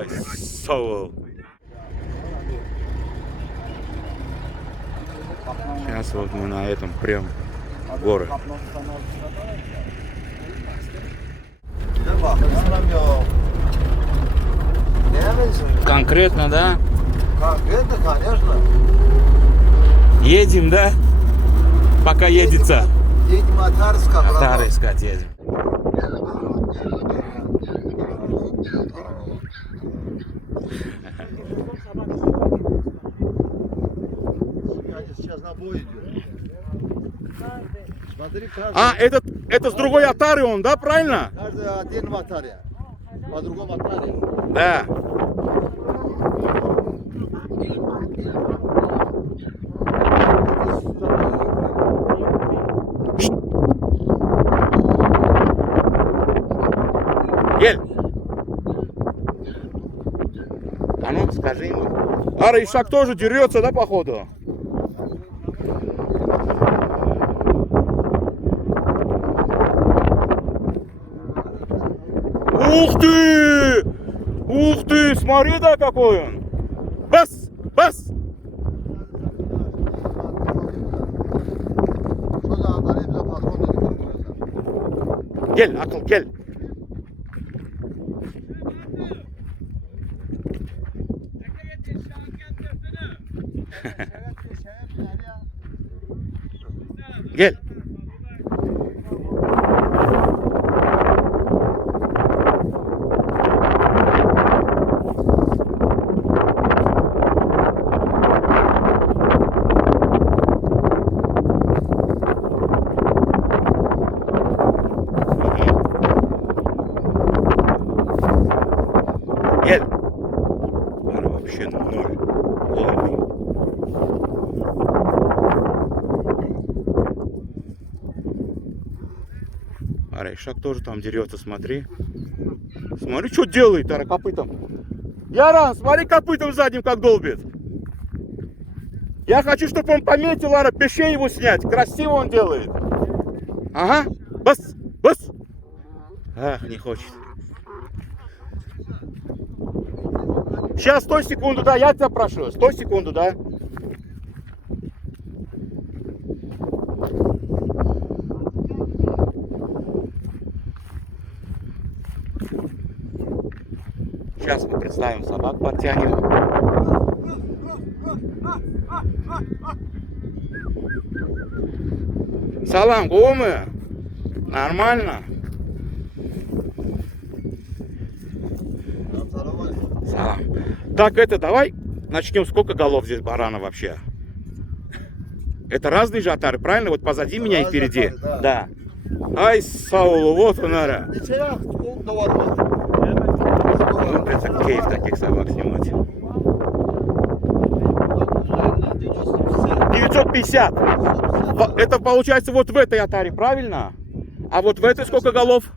Ай, Саул. Сейчас вот мы на этом прям горы. Конкретно, да? Конкретно, конечно. Едем, да? Пока едется. Едем Атарска. Отары искать едем. Сейчас на бой идет. Смотри, А, это с другой отары он, да, правильно? каждый отдельно Атаре. По-другому Атаре. Да. Гель. А ну, скажи ему. Ара Ишак тоже дерется, да, походу? Ух ты! Ух ты! Смотри, да, какой он! Бас! Бас! Şurada Atara'ya bize patron dedi. Gel, akıl gel. Gel. Gel. Var вообще ноль. Полный. Арайшак тоже там дерется, смотри. Смотри, что делает, Ара, копытом. Яран, смотри, копытом задним как долбит. Я хочу, чтобы он пометил, Ара, пиши его снять. Красиво он делает. Ага. Бас, бас. Ах, не хочет. Сейчас, 100 секунду, да, я тебя прошу. 100 секунду, да. Сейчас мы представим собак, подтянем. Салам, гумы. Нормально? Салам. Так, это давай начнем. Сколько голов здесь барана вообще? Это разные же отары, правильно? Вот позади меня и впереди. Отары, да. Ай, Саулу, вот он, Ара. Ну, это кейф таких собак снимать. 950. Это получается вот в этой отаре, правильно? А вот в этой сколько голов?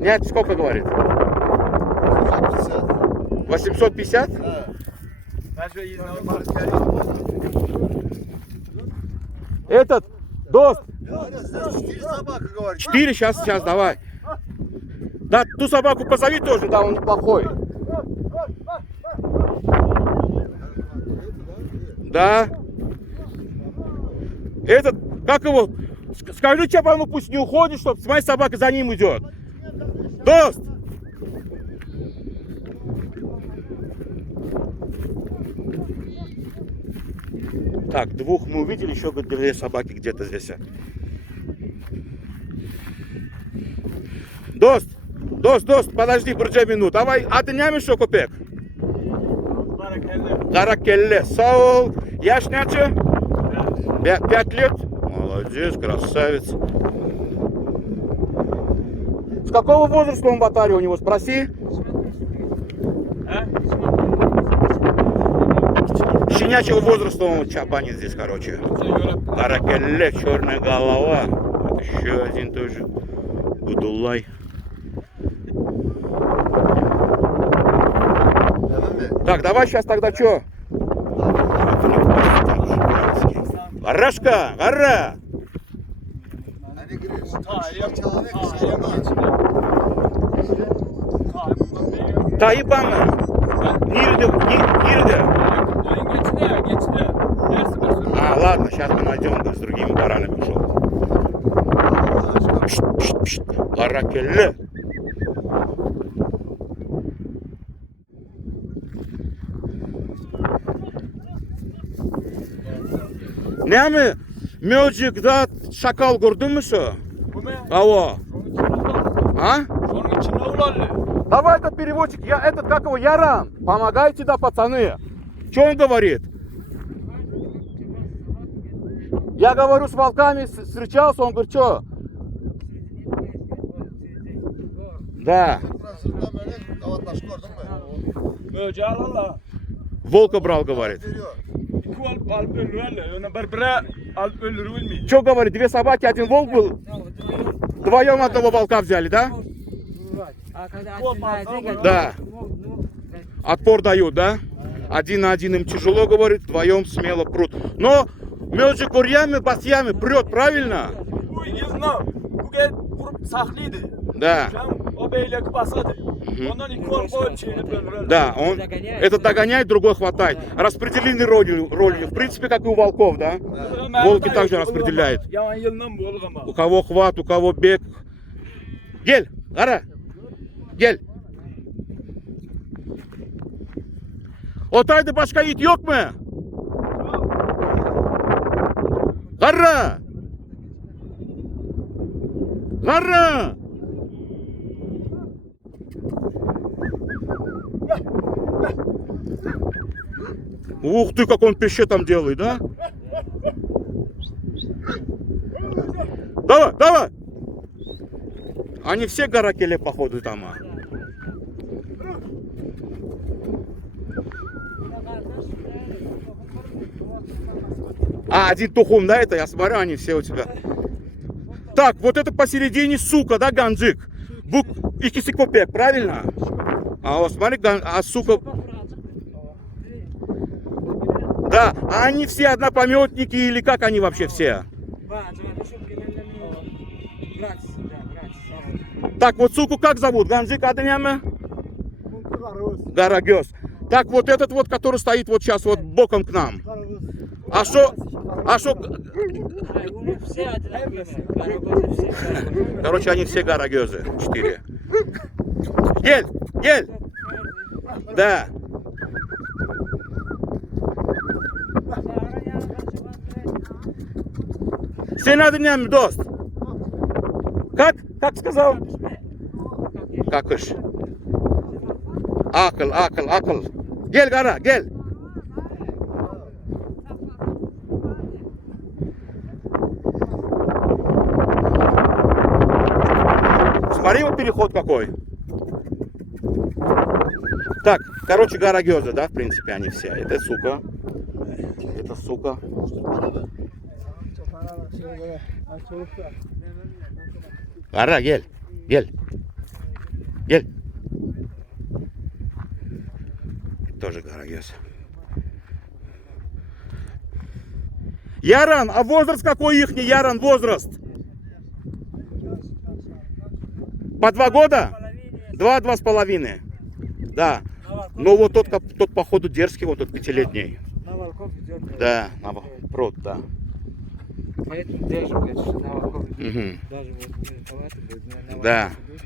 Нет, сколько говорит? 850? Этот, Дост. 4 собака говорит. 4, сейчас, давай. Да, ту собаку позови тоже, да, он неплохой. Да. Этот, как его, скажи Чапану, пусть не уходит, чтобы моя собака за ним идет. Дост! Так, двух мы увидели, еще две собаки где-то здесь. Дост, подожди, брджа минут. Давай, а ты нямишь что купек? Каракелле. Саул. Яшняче? 5 лет? Молодец, красавец. С какого возраста он в атаре у него? Спроси. Щенячьего возраста он чабанит здесь, короче. Каракелле, черная голова. Вот еще один тоже. Будулай. Так, давай сейчас тогда что? Гарашка, гора! içeri giriyorsun. Hayır. Çağırıyor, Hayır. çağırıyor. Tayıbanı. Нирде. Oyun geçti ya, geçti. Dersi basıyor. А, ладно, сейчас мы найдем, да, с другими баранами ушел. Пшт, пшт, пшт. Аракелле. Ne mi? Mölcük'te şakal gördün mü şu? Bu ne? Avo. А? Onun içinde ulanlı. Давай этот переводчик, я этот, как его, Яран. Помогайте, да, пацаны. Что он говорит? Я говорю, с волками встречался, он говорит, что? Да, Sırttan böyle kavataş gördün mü? Böceği alalım. волка брал, говорит. Veriyor. İki alıp öldürürler. Ona birbirine alıp öldürülmüyor. Что говорит, две собаки, один волк был? Вдвоем одного волка взяли, да? А когда отжимает, Да. Отпор дают, да? Один на один им тяжело, говорит, вдвоем смело прут. Но Мёджик бурьями, басьями прет, правильно? Bu yılına bu gel vurup saklıydı. Да. O beyleki basadı. Ondan iki ol koyup çiğnip öldürürler. Да, он этот догоняет, другой хватает. Распределены ролью, в принципе, как и у волков, да? Волки также распределяют. Yavan yılından bu oluk ama. У кого хват, у кого бег. Гель, Ара, gel. Otayda başka it yok mu? Garra! Гарра! Ух ты, как он пище там делает, да? Давай, давай! Они все гаракели, походу, там. А, один тухум, да, это? Я смотрю, они все у тебя. Так, вот это посередине сука, да, ганджик? Бук и кисикопек, правильно? А вот смотри, а сука... Да, а они все однопометники или как они вообще все? Так, вот суку как зовут? Ганджик Адняма? Гарагёс. Так, вот этот вот, который стоит вот сейчас вот боком к нам. А что? Короче, они все гарагёзы. 4. Гель! Да. Sen adın ne mi dost? Как сказал? Какыш. Акыл. Гель, Гара, гель. Смотри, вот переход какой. Так, короче, гарагёзы, да, в принципе, они все. Это сука. Это сука. Гара, гель. Тоже гарагёз. Яран, а возраст какой ихний, Яран, возраст? По 2 года? 2,5. Да. Ну вот тот походу дерзкий, вот тот 5-летний. На волков идет. Да, пруд, да. Поэтому держим, говорит, что на волков идет. Мгм. Даже вот далековато будет, на волков Да. идут.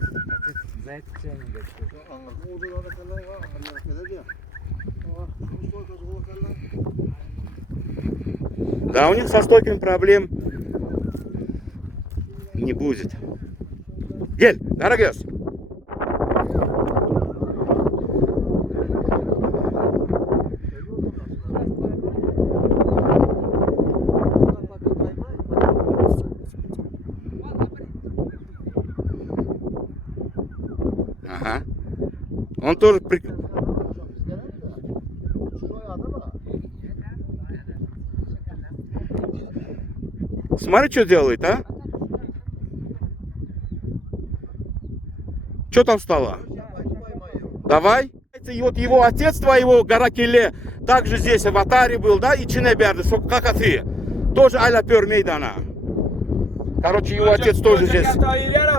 А тут за это тянем, говорит, что Да, у них со стойками проблем не будет. Гель, Гарагёс. Ага. Он тоже Смотри, что делает, а? Что там стало? Давай. И вот его отец твоего, Гаракеле, также здесь в Атаре был, да, и Чинеберды, как и ты. Тоже а-ля пермейда она. Короче, его отец тоже здесь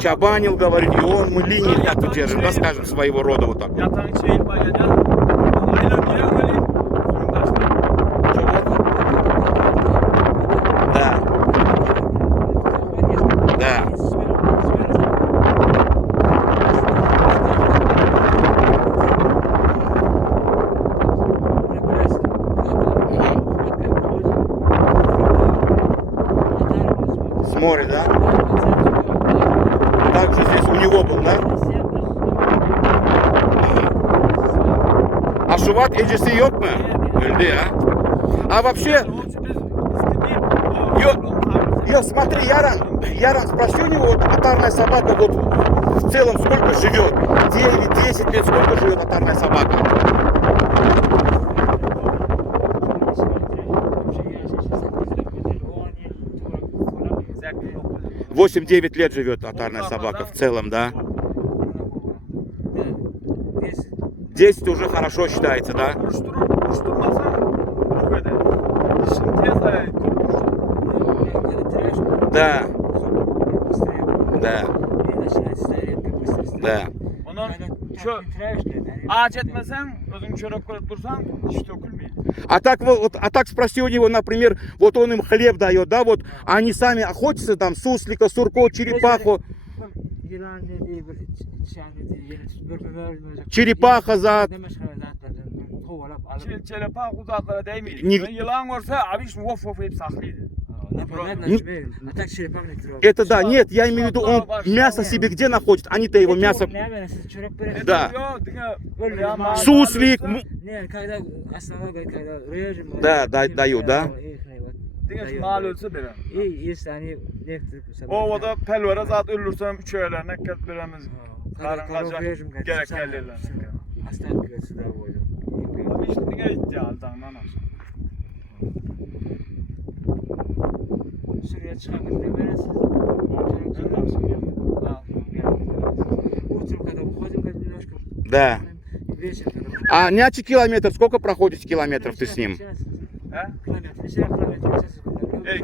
чабанил, говорит, и он, мы линии как-то держим, да, скажем, своего рода вот так. Yatağın şeyi bayağı. Aylar bile öyle. Fırındaşlar. Да, да. С моря, да? Также здесь у него был, да? А Шуват эджеси yok mu? Öldü ya. А вообще, смотри, Яран, спроси у него, вот отарная собака вот в целом сколько живет? 9-10 лет сколько живет отарная собака? Exactly. 8-9 лет живет отарная собака в целом, да? 10 уже хорошо считается, да? Koşturmasa bu kadar. Şimdi tez Да, да, да. Onun şu ağaç etmesen, özün çörek koyup dursan hiç dökülmeyecek. А так спроси у него, например, вот он им хлеб дает, да, вот они сами охотятся там, суслика, сурко, черепаху. Черепаха за... Çelepak uzaklara değmiyor. Ne- Yılan olsa abiş vof vof hep saklıydı. Это да, нет, я имею в виду, он мясо себе где находит? Они-то его мясо... Да. Суслик, да, дают, да? Dingez mal ölse beren. O da pelvere zat ölürsem üç öğlerine ket beremiz. Karıngaca gerek gelirler. Abi işte dinge itti aldandan aşağı. Şuraya çıkabilir veresiz. Да. А нячий километр, сколько проходите километров ты с ним?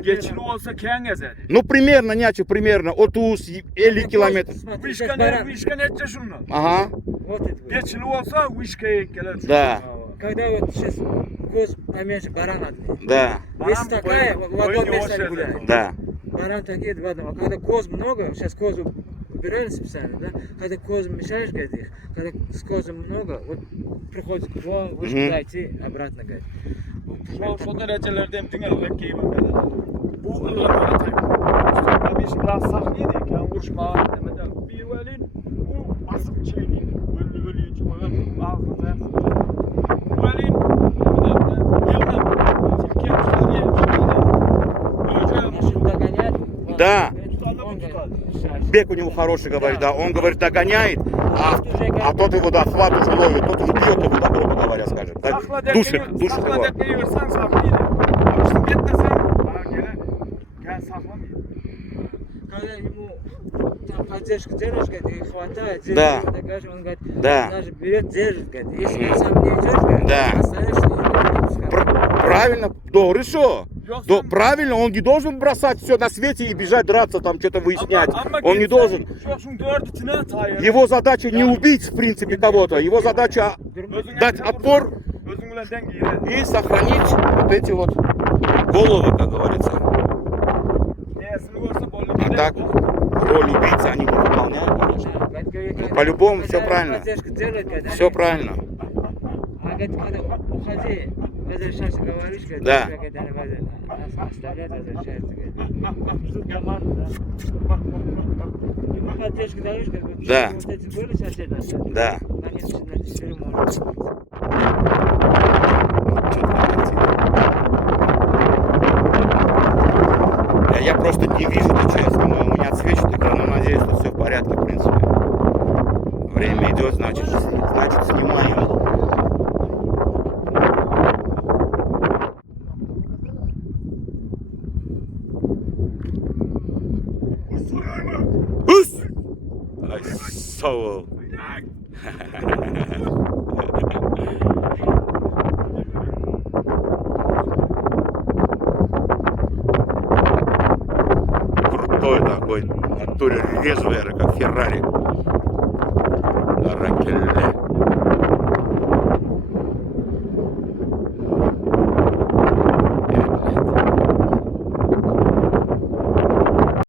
Geçili olsa ken gezer. Ну, примерно, нячий, примерно, от 50 километров. Vişka netçe şunu. Ага, Geçili olsa vişkaya gelir. да, Когда вот сейчас коз поменьше барана. да, Если такая, в одном месте гуляет. да. Баран такие в одном. А когда коз много, сейчас козу убирали специально, да? Когда коз мешаешь, говорит, их, когда с козом много, вот приходится вон, вы идти обратно, говорит. Şu derecelerden dinge bekleyi bakıyorlar. Bu ıllama tek. Üstüne bir şey daha saklıydı. Kan vuruşma demeden. Bir velin bu basıp çeydi. Ölü çıkmadan ağzına yaksın. Bu velin yıldan Türkiye tutar Машину догонять. Да. Он Бег у него хороший, говорит, да. Он, говорит, догоняет, а тот его, да, хват уже ловит, тот уже бьет его, да, грубо говоря, скажем. Да, душит его. Sakla dekliği versen saklıydı. Üstüne gitmesen bana gene gel saklamıyor. Когда ему там поддержка делаешь, говорит, и хватает, Да. держишь, он говорит, Да. даже берет, держит, говорит, если сам не идешь, говорит, Да. останешься, и не пускай. Правильно, хорошо. Правильно, он не должен бросать все на свете и бежать драться, там что-то выяснять. Он не должен. Его задача не убить, в принципе, кого-то. Его задача дать отпор и сохранить вот эти вот головы, как говорится. А так, роль убийцы они не выполняют, конечно. По-любому все правильно. Поддержка делает, говорит, Все правильно. а говорит, когда уходи, возвращайся, говоришь, говорит, Да. говорит, она оставляет, возвращается, говорит. Ему поддержку даешь, говорит, вот Да. вот эти были соседи, Да. они начинают 4 может. Я просто не вижу, то честно, но у меня отсвечивает экран, но надеюсь, что все в порядке, в принципе. Время идет, значит снимаю. Ус! Ай, совол. такой в натуре резвый, как Феррари. Аракеле.